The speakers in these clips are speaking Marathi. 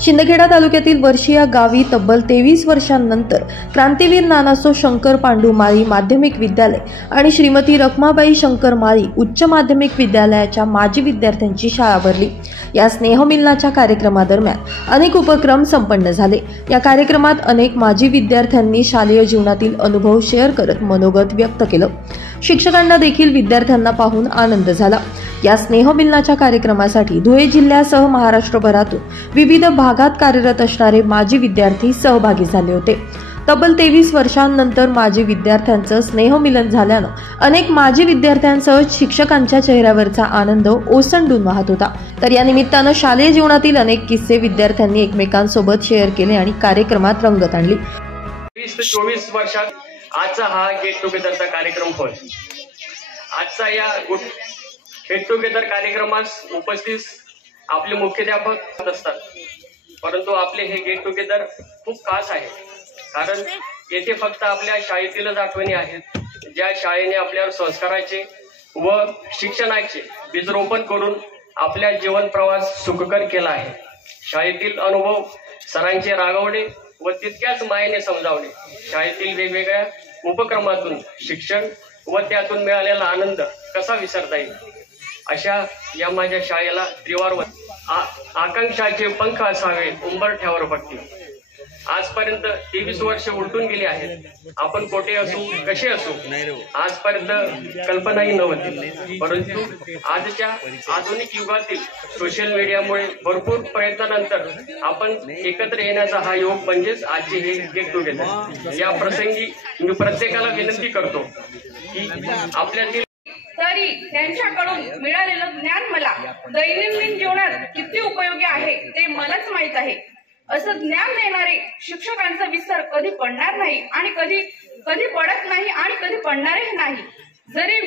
शिंदखेडा तालुक्यातील वर्षी या गावी तब्बल 23 वर्षांनंतर क्रांतीवीर नानासो शंकर पांडू माळी माध्यमिक विद्यालय आणि श्रीमती रखमाबाई शंकर माळी उच्च माध्यमिक विद्यालयाच्या माजी विद्यार्थ्यांची शाळा भरली। या स्नेहमिलनाच्या कार्यक्रमादरम्यान अनेक उपक्रम संपन्न झाले। या कार्यक्रमात अनेक माजी विद्यार्थ्यांनी शालेय जीवनातील अनुभव शेअर करत मनोगत व्यक्त केलं। शिक्षकांना देखील विद्यार्थ्यांना पाहून आनंद झाला। या स्नेहमिलनाच्या कार्यक्रमासाठी धुळे जिल्ह्यासह महाराष्ट्रभरातून विविध भागात कार्यरत असणारे माजी विद्यार्थी सहभागी झाले होते। तब्बल 23 वर्षांनंतर माजी विद्यार्थ्यांचं स्नेहमिलन झाल्यानं अनेक माजी विद्यार्थ्यांसह शिक्षकांच्या चेहऱ्यावरचा आनंद ओसंडून वाहत होता। तर या निमित्तानं शालेय जीवनातील अनेक किस्से विद्यार्थ्यांनी एकमेकांसोबत शेअर केले आणि कार्यक्रमात रंगत आणली। 20 ते 24 वर्षात आजचा हा गेट टुगेदरचा कार्यक्रम होय। आजचा या गेट टुगेदर कार्यक्रमास उपस्थित आपले मुख्याध्यापक असतात, परंतु आपले हे गेट टुगेदर खूप खास आहे, कारण येथे फक्त आपल्या शाळेतीलच आठवणी आहेत, ज्या शाळेने आपल्यावर संस्काराचे व शिक्षणाचे बीजरोपण करून आपल्या जीवन प्रवास सुखकर केला आहे। शाळेतील अनुभव सरांचे रागवणे व तितक्याच मायेने समजावणे, शाळेतील वेगवेगळ्या उपक्रमातून शिक्षण व त्यातून मिळालेला आनंद कसा विसरता येईल। अशा या माझ्या शाळेला त्रिवार आकांक्षाचे पंख असावे उंबरठ्यावर फक्ती। आजपर्यंत 23 वर्ष उलटून गेली आहेत। आपण कोठे असू कसे असू आजपर्यंत कल्पनाही नव्हती, परंतु आजच्या आधुनिक युगातील सोशल मीडियामुळे भरपूर प्रयत्नानंतर आपण एकत्र येण्याचा हा योग म्हणजेच आजचे हे गेट टुगेदर। या प्रसंगी मी प्रत्येकाला विनंती करतो की आपल्यातील तरी त्यांच्याकडून मिळालेलं ज्ञान मला दैनंदिन जीवनात किती उपयोगी आहे ते मलाच माहित आहे। असं ज्ञान देणारे शिक्षकांचा विसर कधी पडणार नाही आणि कधी पडत नाही आणि कधी पडणारही नाही। जरी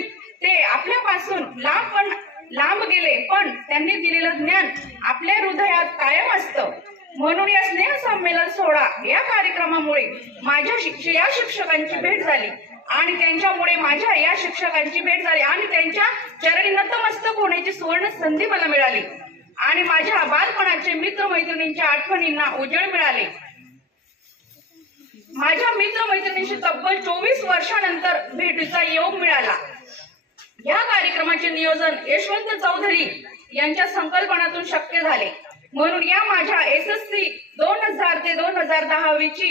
ते आपल्यापासून लांब गेले, पण त्यांनी दिलेलं ज्ञान आपल्या हृदयात कायम असतं। म्हणून या स्नेह संमेलन सोहळा या कार्यक्रमामुळे माझ्या या शिक्षकांची भेट झाली आणि त्यांच्यामुळे माझ्या या शिक्षकांची भेट झाली आणि त्यांच्या चरणी नतमस्तक होण्याची सुवर्ण संधी मला मिळाली आणि माझ्या बालपणाचे मित्रमैत्रिणींच्या आठवणींना उजेड मिळाले। माझ्या मित्रमैत्रिणींशी तब्बल 24 वर्षानंतर भेटीचा योग मिळाला। या कार्यक्रमाचे नियोजन यशवंत चौधरी यांच्या संकल्पनातून शक्य झाले। म्हणून या माझ्या SSC 2000 ते 2010 ची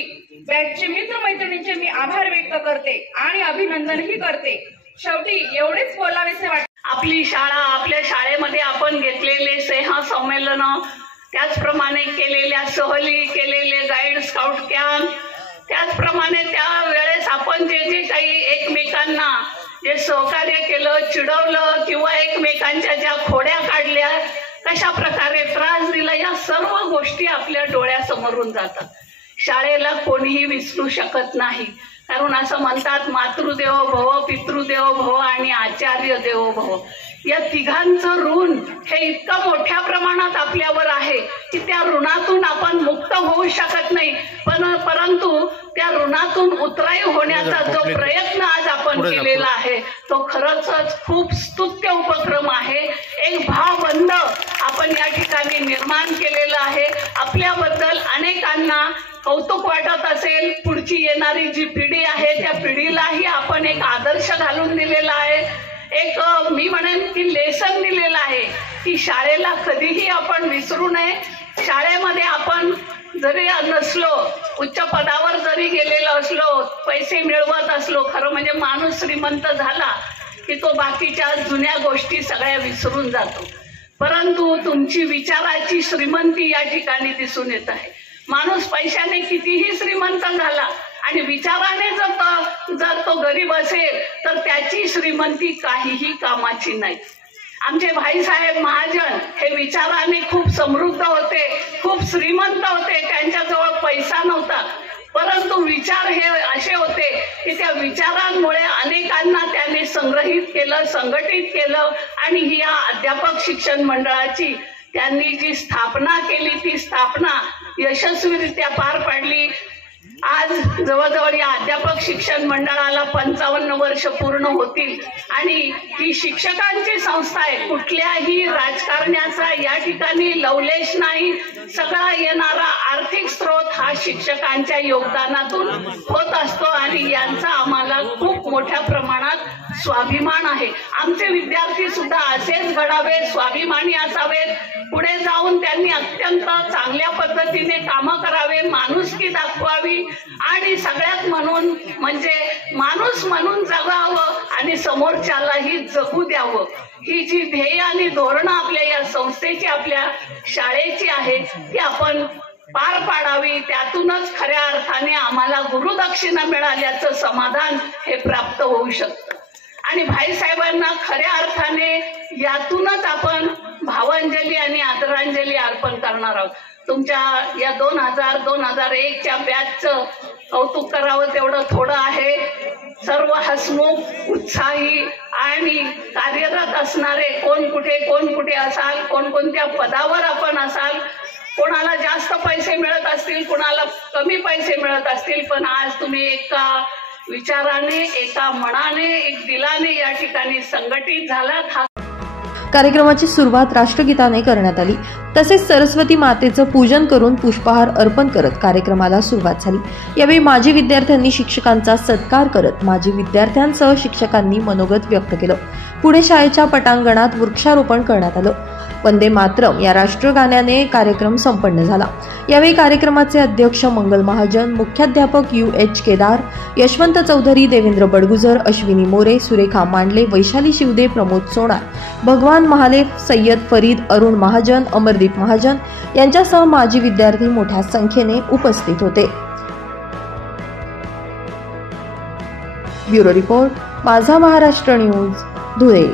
बॅचचे मित्रमैत्रिणींचे मी आभार व्यक्त करते आणि अभिनंदनही करते। शेवटी एवढेच बोलावेसे वाटते। आपली शाळा, आपल्या शाळेमध्ये आपण घेतलेले स्नेह संमेलन, त्याचप्रमाणे केलेल्या सहली, केलेले गाईड स्काउट कॅम्प, त्याचप्रमाणे त्या वेळेस आपण जे काही एकमेकांना जे सहकार्य केलं, चिडवलं किंवा एकमेकांच्या ज्या खोड्या काढल्या, कशा प्रकारे त्रास दिला, या सर्व गोष्टी आपल्या डोळ्यासमोरून जातात। शाळेला कोणीही विसरू शकत नाही, कारण असं म्हणतात मातृदेवो भव, पितृदेवो भव आणि आचार्य देवो भव। या तिघांचं ऋण हे इतकं मोठ्या प्रमाणात आपल्यावर आहे की त्या ऋणातून आपण मुक्त होऊ शकत नाही, परंतु त्या ऋणातून उतराई होण्याचा जो प्रयत्न आज आपण केलेला आहे तो खरंच खूप स्तुत्य उपक्रम आहे। एक भावबंध आपण या ठिकाणी निर्माण केलेला आहे। आपल्याबद्दल अनेकांना कौतुक वाटत असेल, पुढची येणारी जी पिढी आहे त्या पिढीलाही आपण एक आदर्श घालून दिलेला आहे, एक मी म्हणेन की लेसन दिलेला आहे की शाळेला कधीही आपण विसरू नये। शाळेमध्ये आपण जरी नसलो, उच्च पदावर जरी गेलेलो असलो, पैसे मिळवत असलो, खरं म्हणजे माणूस श्रीमंत झाला की तो बाकीच्या जुन्या गोष्टी सगळ्या विसरून जातो, परंतु तुमची विचाराची श्रीमंती या ठिकाणी दिसून येत आहे। माणूस पैशाने कितीही श्रीमंत झाला आणि विचाराने जर तो गरीब असेल तर त्याची श्रीमंती काहीही कामाची नाही। आमचे भाईसाहेब महाजन हे विचाराने खूप समृद्ध होते, खूप श्रीमंत होते, त्यांच्याजवळ पैसा नव्हता, परंतु विचार हे असे होते की त्या विचारांमुळे अनेकांना त्यांनी संग्रहित केलं, संघटित केलं आणि ही या अध्यापक शिक्षण मंडळाची त्यांनी जी स्थापना केली ती स्थापना यशस्वीरित्या पार पाडली। आज जवळजवळ या अध्यापक शिक्षण मंडळाला 55 वर्ष पूर्ण होतील आणि ही शिक्षकांची संस्था आहे. कुठल्याही राजकारण्याचा या ठिकाणी लवलेश नाही. सगळा येणारा आर्थिक स्रोत हा शिक्षकांच्या योगदानातून होत असतो आणि यांचा आम्हाला खूप मोठ्या प्रमाणात स्वाभिमान आहे. आमचे विद्यार्थी सुद्धा असेच घडावे, स्वाभिमानी असावेत. पुढे जाऊन त्यांनी अत्यंत चांगल्या पद्धतीने कामं करावे, माणुसकी दाखवावी आणि सगळ्यात म्हणजे माणूस म्हणून जगावं आणि समोरच्यालाही जगू द्यावं. ही जी ध्येय आणि धोरणं आपल्या या संस्थेची, आपल्या शाळेची आहे ती आपण पार पाडावी. त्यातूनच खऱ्या अर्थाने आम्हाला गुरुदक्षिणा मिळाल्याचं समाधान हे प्राप्त होऊ शकतं आणि भाईसाहेबांना खऱ्या अर्थाने यातूनच आपण भावांजली आणि आदरांजली अर्पण करणार आहोत. तुमच्या या 2000-2001च्या बॅचचं कौतुक करावं तेवढं थोडं आहे. सर्व हसमुख, उत्साही आणि कार्यरत असणारे कोण कुठे असाल, कोणत्या पदावर आपण असाल, कोणाला जास्त पैसे मिळत असतील, कोणाला कमी पैसे मिळत असतील, पण आज तुम्ही एका विचाराने, एका मनाने, एक दिलाने या ठिकाणी संघटित झालात. कार्यक्रमाची सुरुवात राष्ट्रगीताने करण्यात आली. तसेच सरस्वती मातेचं पूजन करून पुष्पहार अर्पण करत कार्यक्रमाला सुरुवात झाली. यावेळी माजी विद्यार्थ्यांनी शिक्षकांचा सत्कार करत माजी विद्यार्थ्यांसह शिक्षकांनी मनोगत व्यक्त केलं. पुढे शाळेच्या पटांगणात वृक्षारोपण करण्यात आलं. वंदे मातरम या राष्ट्रगाण्याने कार्यक्रम संपन्न झाला. यावेळी कार्यक्रमाचे अध्यक्ष मंगल महाजन, मुख्याध्यापक UH केदार, यशवंत चौधरी, देवेंद्र बडगुजर, अश्विनी मोरे, सुरेखा मांडले, वैशाली शिवदे, प्रमोद सोनार, भगवान महाले, सय्यद फरीद, अरुण महाजन, अमरदीप महाजन यांच्यासह माजी विद्यार्थी मोठ्या संख्येने उपस्थित होते. ब्युरो रिपोर्ट, माझा महाराष्ट्र न्यूज, धुळे.